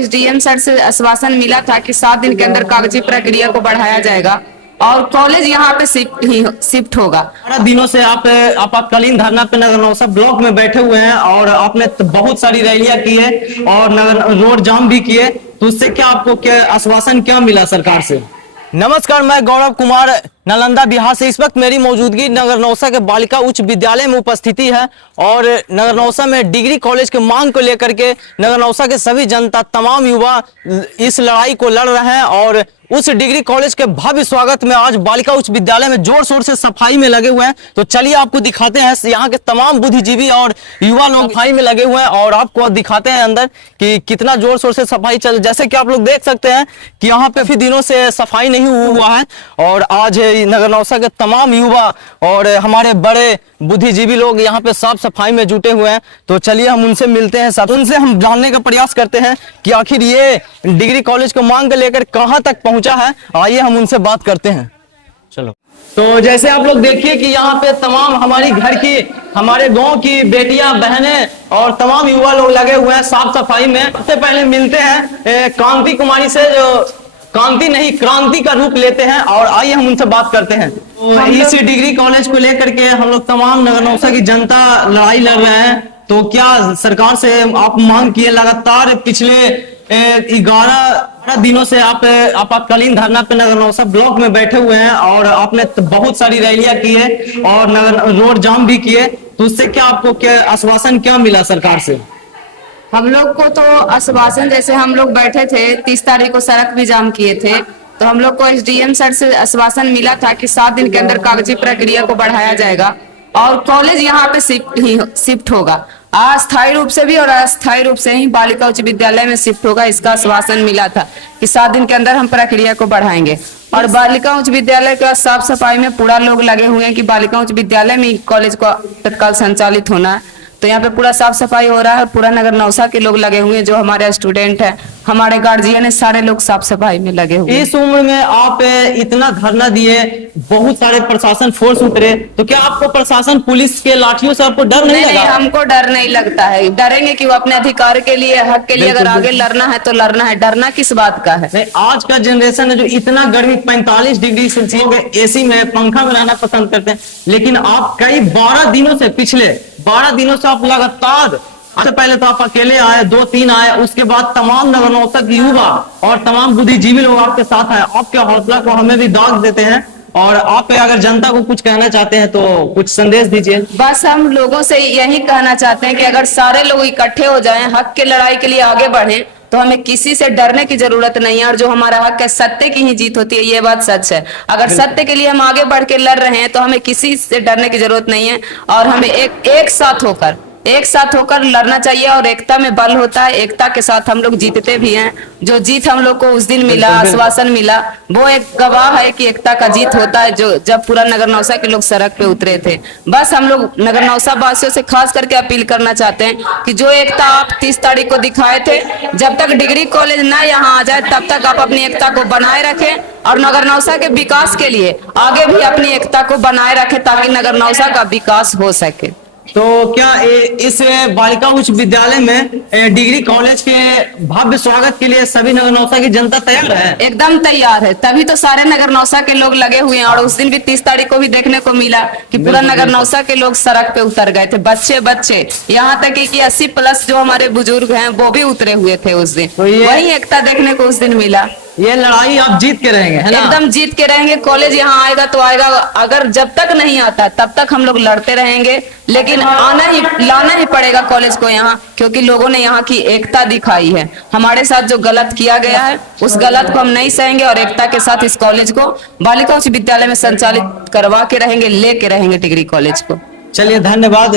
DM sir से आश्वासन मिला था कि 7 दिन के अंदर कागजी प्रक्रिया को बढ़ाया जाएगा और कॉलेज यहाँ पे शिफ्ट होगा। 12 दिनों से आप आपातकालीन धरना पे नगर नौसा ब्लॉक में बैठे हुए हैं और आपने बहुत सारी रैलियां की है और नगर रोड जाम भी किए, तो उससे क्या आपको क्या आश्वासन क्या मिला सरकार से? नमस्कार, मैं गौरव कुमार नालंदा बिहार से। इस वक्त मेरी मौजूदगी नगर नौसा के बालिका उच्च विद्यालय में उपस्थिति है और नगर नौसा में डिग्री कॉलेज के मांग को लेकर के नगर नौसा के सभी जनता, तमाम युवा इस लड़ाई को लड़ रहे हैं और उस डिग्री कॉलेज के भव्य स्वागत में आज बालिका उच्च विद्यालय में जोर शोर से सफाई में लगे हुए हैं। तो चलिए आपको दिखाते हैं, यहाँ के तमाम बुद्धिजीवी और युवा लोग सफाई में लगे हुए हैं और आपको दिखाते हैं अंदर कि कितना जोर शोर से सफाई चल। जैसे कि आप लोग देख सकते हैं कि यहाँ पे काफी दिनों से सफाई नहीं हुआ है और आज नगर नौसा के तमाम युवा और हमारे बड़े बुद्धिजीवी लोग यहाँ पे साफ सफाई में जुटे हुए हैं। तो चलिए हम उनसे मिलते हैं, सब उनसे हम जानने का प्रयास करते हैं कि आखिर ये डिग्री कॉलेज को मांग लेकर कहाँ तक पहुंचा है। आइए हम उनसे बात करते हैं। चलो, तो जैसे आप लोग देखिए कि यहाँ पे तमाम हमारी घर की, हमारे गांव की बेटियां, बहनें और तमाम युवा लोग लगे हुए हैं साफ सफाई में। सबसे पहले मिलते हैं कांति कुमारी से, जो कांति नहीं क्रांति का रूप लेते हैं, और आइए हम उनसे बात करते हैं। तो इस डिग्री कॉलेज को लेकर के हम लोग तमाम नगर नौसा की जनता लड़ाई लड़ रहे हैं, तो क्या सरकार से आप मांग किए? लगातार पिछले 11 दिनों से आप आपातकालीन धरना पे नगर नौसा ब्लॉक में बैठे हुए हैं और आपने बहुत सारी रैलियां की है और नगर रोड जाम भी किए, तो उससे क्या आपको क्या आश्वासन क्या मिला सरकार से? हम लोग को तो आश्वासन, जैसे हम लोग बैठे थे 30 तारीख को सड़क भी जाम किए थे, तो हम लोग को एसडीएम सर से आश्वासन मिला था कि 7 दिन के अंदर कागजी प्रक्रिया को बढ़ाया जाएगा और कॉलेज यहाँ पे शिफ्ट होगा। अस्थायी रूप से भी और अस्थायी रूप से ही बालिका उच्च विद्यालय में शिफ्ट होगा, इसका आश्वासन मिला था कि 7 दिन के अंदर हम प्रक्रिया को बढ़ाएंगे। और बालिका उच्च विद्यालय का साफ सफाई में पूरा लोग लगे हुए हैं कि बालिका उच्च विद्यालय में कॉलेज को तत्काल संचालित होना है, तो यहाँ पे पूरा साफ सफाई हो रहा है। पूरा नगर नौसा के लोग लगे हुए हैं, जो हमारे स्टूडेंट हैं, हमारे गार्जियन है, सारे लोग साफ सफाई में लगे हुए हैं। इस उम्र में आप इतना धरना दिए, बहुत सारे प्रशासन फोर्स उतरे, तो क्या आपको प्रशासन पुलिस के लाठियों से आपको डर नहीं लगा? नहीं, हमको डर नहीं लगता है। डरेंगे कि वो अपने अधिकार के लिए, हक के लिए अगर आगे लड़ना है तो लड़ना है, डरना किस बात का है? आज का जनरेशन है जो इतना गर्मी 45 डिग्री सेल्सियस के एसी में, पंखा में रहना पसंद करते हैं, लेकिन आप कई 12 दिनों से, पिछले 12 दिनों से आप लगातार, सबसे पहले तो आप अकेले आए, 2-3 आए, उसके बाद तमाम नगर नौसा की युवा और तमाम बुद्धिजीवी लोग आपके साथ आए। आपके हौसला को हमें भी दाग देते हैं और आप अगर जनता को कुछ कहना चाहते हैं तो कुछ संदेश दीजिए। बस हम लोगों से यही कहना चाहते हैं कि अगर सारे लोग इकट्ठे हो जाएं, हक के लड़ाई के लिए आगे बढ़ें, तो हमें किसी से डरने की जरूरत नहीं है। और जो हमारा हक है, सत्य की ही जीत होती है, ये बात सच है। अगर सत्य के लिए हम आगे बढ़ के लड़ रहे हैं तो हमें किसी से डरने की जरूरत नहीं है और हमें एक साथ होकर लड़ना चाहिए। और एकता में बल होता है, एकता के साथ हम लोग जीतते भी हैं। जो जीत हम लोग को उस दिन मिला, आश्वासन मिला, वो एक गवाह है कि एकता का जीत होता है, जो जब पूरा नगर नौसा के लोग सड़क पे उतरे थे। बस हम लोग नगर नौसा वासियों से खास करके अपील करना चाहते हैं कि जो एकता आप 30 तारीख को दिखाए थे, जब तक डिग्री कॉलेज ना यहाँ आ जाए तब तक आप अपनी एकता को बनाए रखें और नगर नौसा के विकास के लिए आगे भी अपनी एकता को बनाए रखें, ताकि नगर नौसा का विकास हो सके। तो क्या इस बालिका उच्च विद्यालय में डिग्री कॉलेज के भव्य स्वागत के लिए सभी नगर नौसा की जनता तैयार है? एकदम तैयार है, तभी तो सारे नगर नौसा के लोग लगे हुए हैं। और उस दिन भी 30 तारीख को भी देखने को मिला कि पूरा नगर नौसा के लोग सड़क पे उतर गए थे, बच्चे यहाँ तक कि 80+ जो हमारे बुजुर्ग हैं वो भी उतरे हुए थे उस दिन। तो वही एकता देखने को उस दिन मिला। ये लड़ाई आप जीत के रहेंगे, है ना? एकदम जीत के रहेंगे। कॉलेज यहाँ आएगा तो आएगा, अगर जब तक नहीं आता तब तक हम लोग लड़ते रहेंगे, लेकिन लाना ही पड़ेगा कॉलेज को यहाँ, क्योंकि लोगों ने यहाँ की एकता दिखाई है। हमारे साथ जो गलत किया गया है उस गलत को हम नहीं सहेंगे और एकता के साथ इस कॉलेज को बालिका उच्च विद्यालय में संचालित करवा के रहेंगे, लेके रहेंगे डिग्री कॉलेज को। चलिए, धन्यवाद।